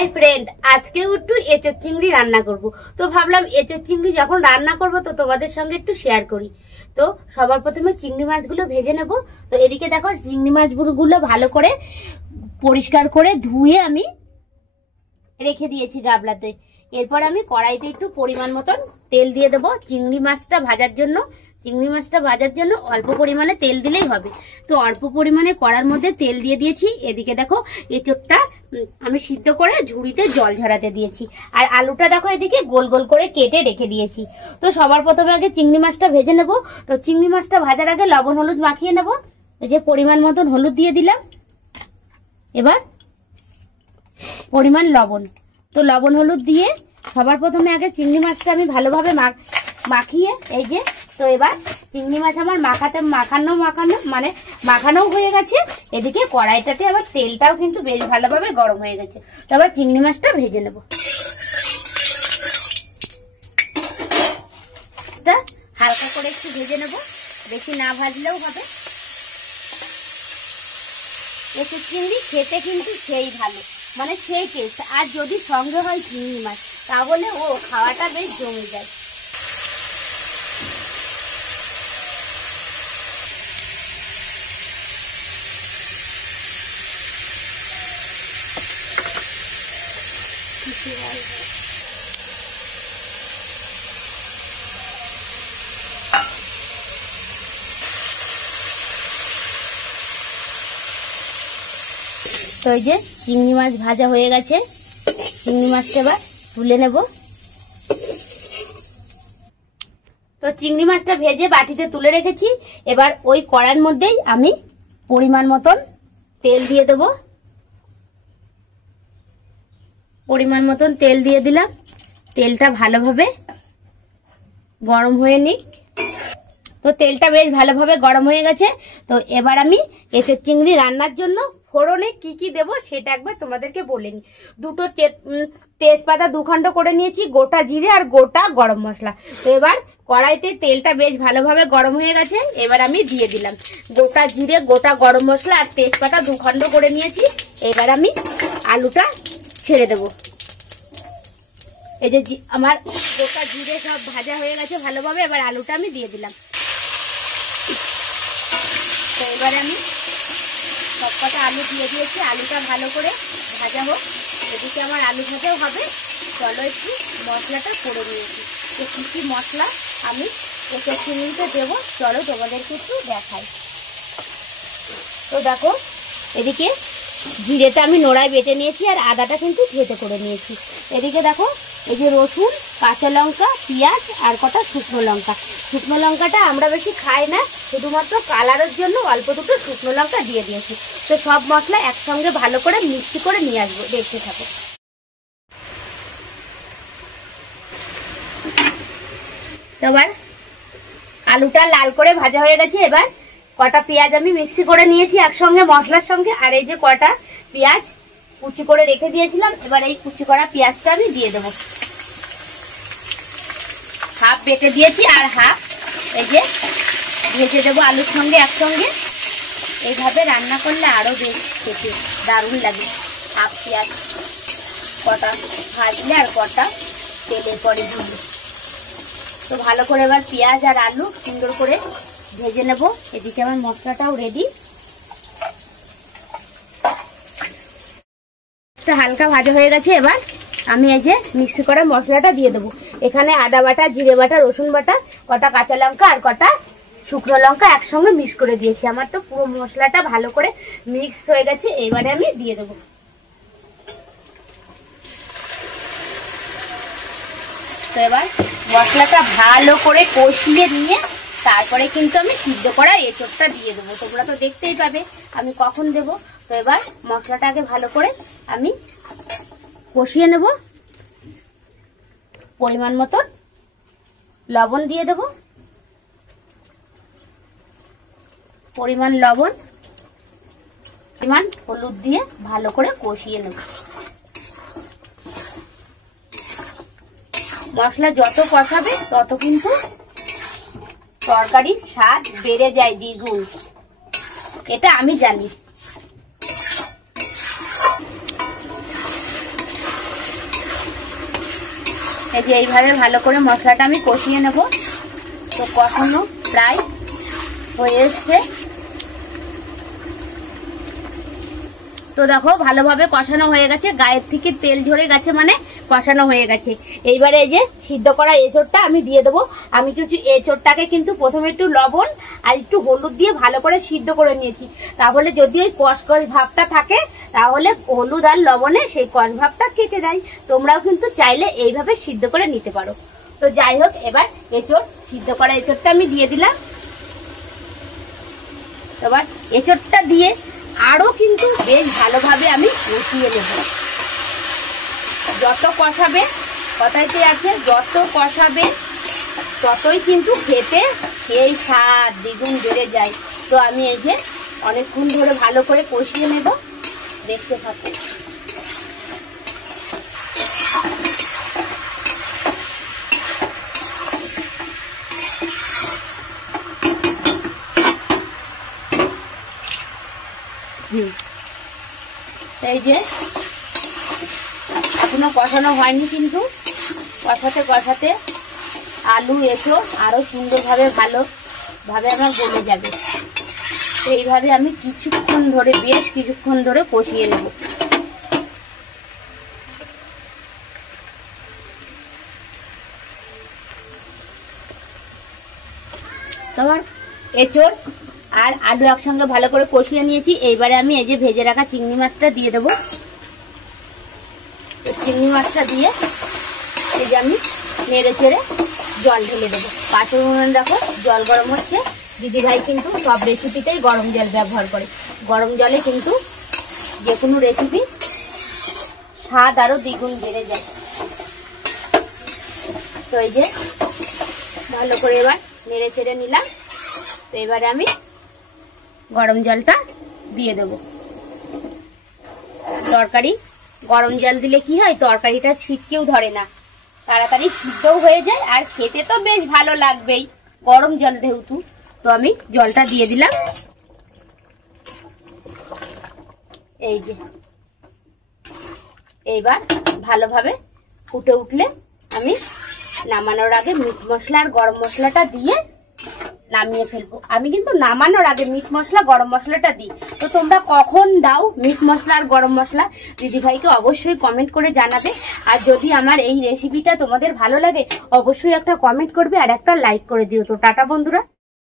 Hi friend, আজকেও একটু এঁচোড় চিংড়ি রান্না করব। তো ভাবলাম এঁচোড় চিংড়ি যখন রান্না করব তো তোমাদের সঙ্গে একটু শেয়ার করি। তো সবার প্রথমে চিংড়ি মাছগুলো ভেজে নেব। তো এদিকে দেখো চিংড়ি মাছগুলো ভালো করে পরিষ্কার করে ধুয়ে আমি রেখে দিয়েছি গাবলাতে। এরপর আমি কড়াইতে একটু পরিমাণ মতন তেল দিয়ে দেবো। চিংড়ি মাছটা ভাজার জন্য অল্প পরিমাণে তেল দিলেই হবে। তো অল্প পরিমাণে কড়ার মধ্যে তেল দিয়ে দিয়েছি। এদিকে দেখো এঁচোড়টা আমি সিদ্ধ করে ঝুড়িতে জল ঝরাতে দিয়েছি। আর আলুটা দেখো এদিকে গোল গোল করে কেটে রেখে দিয়েছি। তো সবার প্রথমে আগে চিংড়ি মাছটা ভেজে নেব। তো চিংড়ি মাছটা ভাজার আগে লবণ হলুদ মাখিয়ে নেব। এই যে পরিমাণ মতন হলুদ দিয়ে দিলাম, এবার পরিমাণ লবণ। তো লবণ হলুদ দিয়ে সবার প্রথমে আগে চিংড়ি মাছটা আমি ভালোভাবে মাখিয়ে এই যে, তো এবার চিংড়ি মাছ আমার মাখানো হয়ে গেছে। এদিকে কড়াইটাতে আবার তেলটাও কিন্তু বেশ ভালোভাবে গরম হয়ে গেছে। তো আবার চিংড়ি মাছটা ভেজে নেব। হালকা করে একটু ভেজে নেব, বেশি না ভাজলেও হবে। এঁচোড় চিংড়ি খেতে কিন্তু সেই ভালো, মানে সেই টেস্ট। আর যদি সঙ্গে হয় চিংড়ি মাছ তাহলে ও খাওয়াটা বেশ জমে যায়। তো এই যে চিংড়ি মাছ ভাজা হয়ে গেছে, চিংড়ি মাছটা এবার তুলে নেব। তো চিংড়ি মাছটা ভেজে বাটিতে তুলে রেখেছি। এবার ওই কড়াইর মধ্যেই আমি পরিমাণ মতন তেল দিয়ে দেব। পরিমাণ মতন তেল দিয়ে দিলাম। তেলটা ভালোভাবে গরম হয়ে নিক। তো তেলটা বেশ ভালোভাবে গরম হয়ে গেছে। তো এবার আমি এঁচোড় চিংড়ি রান্নার জন্য ফোড়নে কি কি দেব সেটা একবার তোমাদেরকে বলে নি। দুটো তেজপাতা 2 খণ্ড করে নিয়েছি, গোটা জিরে আর গোটা গরম মশলা। তো এবার কড়াইতে তেলটা বেশ ভালোভাবে গরম হয়ে গেছে। এবার আমি দিয়ে দিলাম গোটা জিরে, গোটা গরম মশলা আর তেজপাতা 2 খণ্ড করে নিয়েছি। এবার আমি আলুটা ছেড়ে দেব। এই যে আমার গোটা জিরে সব ভাজা হয়ে গেছে ভালোভাবে। এবার আলুটা আমি দিয়ে দিলাম। তো এবারে আমি সবকটা আলু দিয়ে দিয়েছি। আলুটা ভালো করে ভাজা হোক। এদিকে আমার আলু ভাজাও হবে। চলো একটু মশলাটা করে নিয়েছি। তো কী কী মশলা আমি এঁচোড় চিংড়িতে দেবো চলো তোমাদেরকে একটু দেখাই। তো দেখো এদিকে জিরেটা আমি নোড়ায় বেটে নিয়েছি আর আদাটা কিন্তু থেঁতো করে নিয়েছি। এদিকে দেখো এই যে রসুন, কাঁচা লঙ্কা, পেঁয়াজ আর কটা শুকনো লঙ্কা। শুকনো লঙ্কাটা আমরা বেশি খাই না, শুধুমাত্র কালারের জন্য অল্প দুটো শুকনো লঙ্কা দিয়ে দিয়েছি। তো সব মশলা একসঙ্গে ভালো করে মিক্সি করে নিয়ে আসবো, দেখতে থাকো। এবার আলুটা লাল করে ভাজা হয়ে গেছে। এবার কটা পেঁয়াজ আমি মিক্সি করে নিয়েছি একসঙ্গে মশলার সঙ্গে। আর এই যে কটা পেঁয়াজ কুচি করে রেখে দিয়েছিলাম, এবার এই কুচি করা পেঁয়াজটা আমি দিয়ে দেবো। হাফ বেটে দিয়েছি আর হাফ এই যে ভেজে দেবো আলুর সঙ্গে একসঙ্গে। এইভাবে রান্না করলে আরো বেশ খেতে দারুণ লাগে। হাফ পেঁয়াজ কটা ভাজলে আর কটা তেলে পরে দিলে। তো ভালো করে এবার পেঁয়াজ আর আলু সুন্দর করে ভেজে নেব। এদিকে আমার মশলাটাও রেডি। হালকা ভাজা হয়ে গেছে। এবার আমি এই যে মিক্সি করা মশলাটা দিয়ে দেবো। এখানে আদা বাটা, জিরে বাটা, রসুন বাটা, কটা কাঁচা লঙ্কা আর কটা শুকনো লঙ্কা একসঙ্গে মিক্স করে দিয়েছি। আমার তো পুরো মশলাটা ভালো করে মিক্স হয়ে গেছে। এবারে আমি দিয়ে দেবো। তো এবার মশলাটা ভালো করে কষিয়ে নিয়ে তারপরে কিন্তু আমি সিদ্ধ করা এঁচোড়টা দিয়ে দেবো। তোমরা তো দেখতেই পাবে আমি কখন দেব। তো এবার মশলাটাকে ভালো করে আমি কষিয়ে নেব। পরিমাণ মতন লবণ দিয়ে দেব। পরিমাণ লবণ, পরিমাণ হলুদ দিয়ে ভালো করে কষিয়ে নেব। মশলা যত কষাবে তত কিন্তু তরকারির স্বাদ বেড়ে যায় দ্বিগুণ, এটা আমি জানি। এই যে এইভাবে ভালো করে মশলাটা আমি কষিয়ে নেব। তো কষানো প্রায় হয়ে এসছে। তো দেখো ভালোভাবে কষানো হয়ে গেছে, গায়ের থেকে তেল ঝরে গেছে, মানে কষানো হয়ে গেছে। এইবারে এই যে সিদ্ধ করা এঁচোড়টা আমি দিয়ে দেবো। আমি কিছু এঁচোড়টাকে কিন্তু প্রথমে একটু লবণ আর একটু হলুদ দিয়ে ভালো করে সিদ্ধ করে নিয়েছি। তাহলে যদি ওই কষকষ ভাবটা থাকে তাহলে হলুদ আর লবণে সেই কষ ভাবটা কেটে দেয়। তোমরাও কিন্তু চাইলে এইভাবে সিদ্ধ করে নিতে পারো। তো যাই হোক, এবার এঁচোড়, সিদ্ধ করা এঁচোড়টা আমি দিয়ে দিলাম। এবার এঁচোড়টা দিয়ে আরো কিন্তু বেশ ভালোভাবে আমি কষিয়ে নেব। যত কষাবে, কথাইতে আছে, যত কষাবে ততই কিন্তু খেতে সেই স্বাদ দ্বিগুণ বেড়ে যায়। তো আমি এই যে অনেকক্ষণ ধরে ভালো করে কষিয়ে নেব, দেখতে থাকো। এই যে এখনো কষানো হয়নি, কিন্তু কষাতে কষাতে আলু এঁচোড় আরো সুন্দরভাবে ভালোভাবে আমার গলে যাবে। তো এইভাবে আমি কিছুক্ষণ ধরে, বেশ কিছুক্ষণ ধরে কষিয়ে নেব। তোমার এঁচোড় আর আলু একসঙ্গে ভালো করে কষিয়ে নিয়েছি। এইবারে আমি এই যে ভেজে রাখা চিংড়ি মাছটা দিয়ে দেবো। চিংড়ি মাছটা দিয়ে এই যে আমি নেড়ে চেড়ে জল ঢেলে দেবো। পাশের উনুনে দেখো জল গরম হচ্ছে। দিদিভাই কিন্তু সব রেসিপিতেই গরম জল ব্যবহার করে। গরম জলে কিন্তু যে কোনো রেসিপি স্বাদ আরো দ্বিগুণ বেড়ে যায়। তো এই যে ভালো করে এবার নেড়ে চেড়ে নিলাম। তো এবারে আমি গরম জলটা দিয়ে দেব। তরকারি গরম জল দিলে কি হয়, তরকারিটা ছিটকেও ধরে না, তাড়াতাড়ি সিদ্ধও হয়ে যায়, আর খেতে তো বেশ ভালো লাগবেই গরম জল যেহেতু। তো আমি জলটা দিয়ে দিলাম। এই যে এইবার ভালোভাবে ফুটে উঠলে আমি নামানোর আগে মিট মশলা আর গরম মশলাটা দিয়ে নামিয়ে ফেলবো। আমি কিন্তু নামানোর আগে মিট মশলা গরম মশলাটা দিই। তো তোমরা কখন দাও মিট মশলা আর গরম মশলা, দিদিভাইকে অবশ্যই কমেন্ট করে জানাবে। আর যদি আমার এই রেসিপিটা তোমাদের ভালো লাগে অবশ্যই একটা কমেন্ট করবে আর একটা লাইক করে দিও। তো টাটা বন্ধুরা।